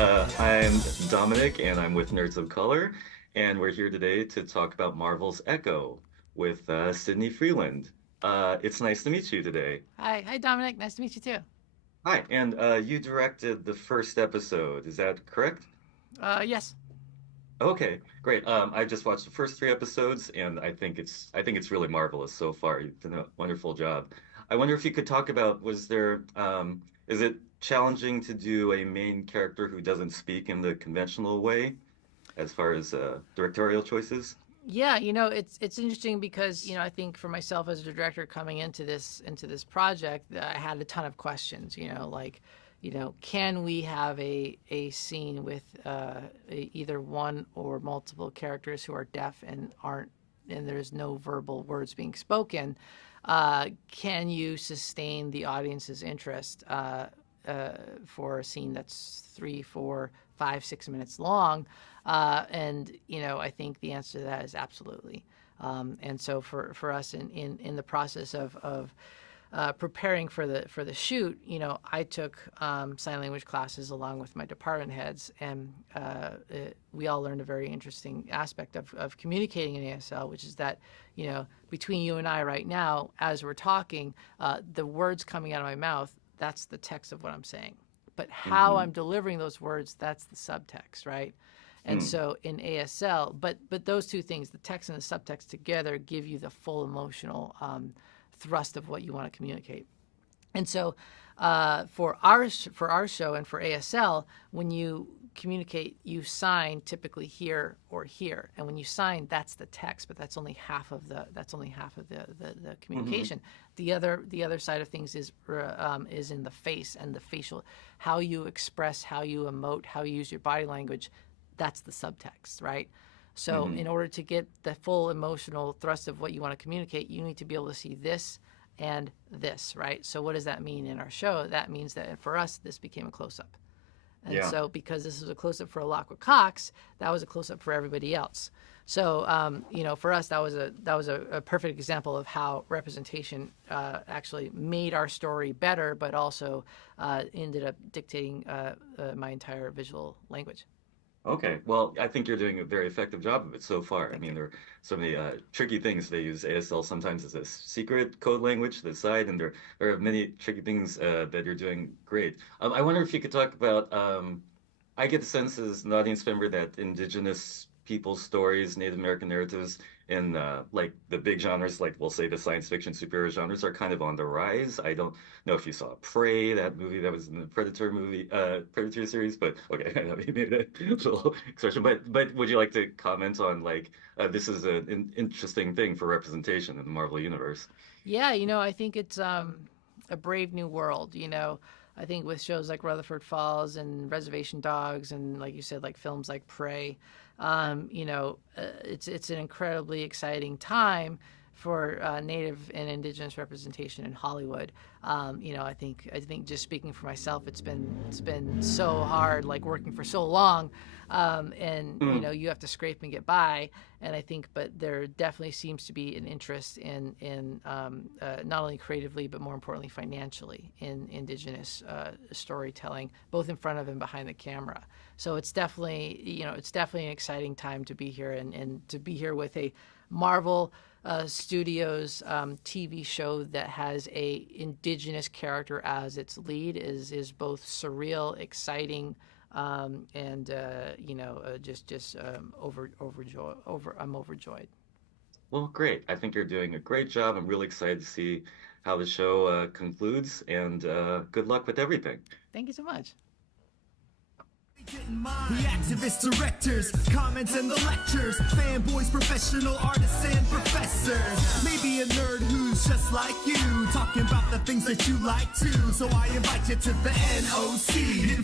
I'm Dominic, and I'm with Nerds of Color, and we're here today to talk about Marvel's Echo with Sydney Freeland. It's nice to meet you today. Hi, Dominic. Nice to meet you too. Hi, and you directed the first episode, is that correct? Yes. Okay, great. I just watched the first three episodes, and I think it's really marvelous so far. You've done a wonderful job. I wonder if you could talk about is it challenging to do a main character who doesn't speak in the conventional way as far as directorial choices? Yeah, it's interesting because I think for myself as a director coming into this project, I had a ton of questions. Like, can we have a scene with either one or multiple characters who are deaf and there's no verbal words being spoken? Can you sustain the audience's interest for a scene that's 3, 4, 5, 6 minutes long? And I think the answer to that is absolutely. And so for us in the process of preparing for the shoot, I took sign language classes along with my department heads, and we all learned a very interesting aspect of communicating in ASL, which is that between you and I right now, as we're talking, the words coming out of my mouth, that's the text of what I'm saying. But how Hmm. I'm delivering those words, that's the subtext, right? And so in ASL, but those two things, the text and the subtext together, give you the full emotional thrust of what you want to communicate. And so for our show and for ASL, when you communicate, you sign typically here or here, and when you sign, that's the text, but that's only half of the communication. The other side of things is in the face and the facial, how you express, how you emote, how you use your body language. That's the subtext, right? So Hmm. in order to get the full emotional thrust of what you want to communicate, you need to be able to see this and this, right? So what does that mean in our show? That means that for us, this became a close-up. And Yeah. so because this was a close-up for Alakwa Cox, that was a close-up for everybody else. So, for us, that was a perfect example of how representation actually made our story better, but also ended up dictating my entire visual language. Okay, well, I think you're doing a very effective job of it so far. I Thank mean, you. there are so many tricky things. They use ASL sometimes as a secret code language to the side, and there are many tricky things that you're doing great. I wonder if you could talk about. I get the sense as an audience member that indigenous people's stories, Native American narratives, and like the big genres, like we'll say the science fiction superhero genres, are kind of on the rise. I don't know if you saw Prey, that movie that was in the Predator series, but okay, I know you made a little expression. But would you like to comment on like this is an interesting thing for representation in the Marvel universe? Yeah, I think it's a brave new world. I think with shows like Rutherford Falls and Reservation Dogs, and like you said, like films like Prey, it's an incredibly exciting time for Native and Indigenous representation in Hollywood. I think just speaking for myself, it's been so hard, like working for so long, and Hmm. you have to scrape and get by. And I think, but there definitely seems to be an interest in not only creatively but more importantly financially in Indigenous storytelling, both in front of and behind the camera. So it's definitely an exciting time to be here and to be here with a Marvel Studios TV show that has a indigenous character as its lead is both surreal, exciting, and just I'm overjoyed. Well, great. I think you're doing a great job. I'm really excited to see how the show concludes, and good luck with everything. Thank you so much. The activists, directors, comments and the lectures, fanboys, professional artists and professors. Maybe a nerd who's just like you, talking about the things that you like too. So I invite you to the NOC.